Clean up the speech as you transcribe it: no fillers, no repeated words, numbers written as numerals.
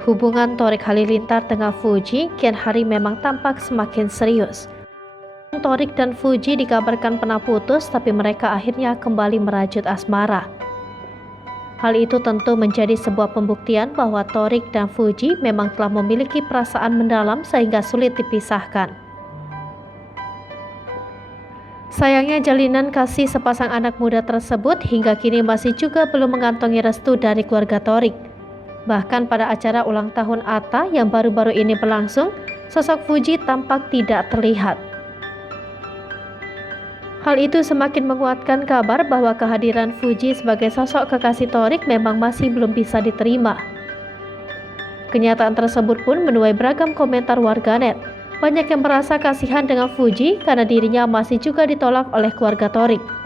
Hubungan Torik Halilintar dengan Fuji kian hari memang tampak semakin serius. Torik dan Fuji dikabarkan pernah putus, tapi mereka akhirnya kembali merajut asmara. Hal itu tentu menjadi sebuah pembuktian bahwa Torik dan Fuji memang telah memiliki perasaan mendalam sehingga sulit dipisahkan. Sayangnya jalinan kasih sepasang anak muda tersebut hingga kini masih juga belum mengantongi restu dari keluarga Torik. Bahkan pada acara ulang tahun Atta yang baru-baru ini berlangsung, sosok Fuji tampak tidak terlihat. Hal itu semakin menguatkan kabar bahwa kehadiran Fuji sebagai sosok kekasih Torik memang masih belum bisa diterima. Kenyataan tersebut pun menuai beragam komentar warganet. Banyak yang merasa kasihan dengan Fuji karena dirinya masih juga ditolak oleh keluarga Torik.